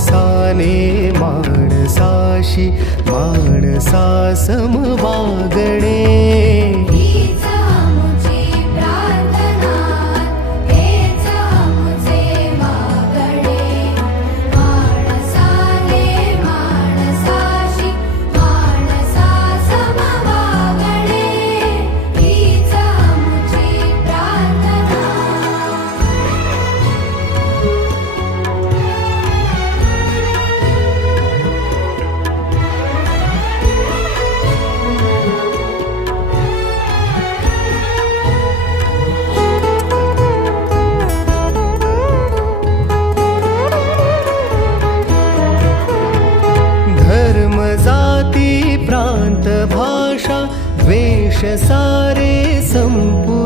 माणसाने माणसाशी माणसा सम वागणे. हीच आमुची प्रार्थना, हेच आमुचे मागणे. माणसाने माणसाशी माणसा सम वागणे. हीच आमुची प्रार्थना. धर्म जाती प्रांत भाषा द्वेष सारे संपू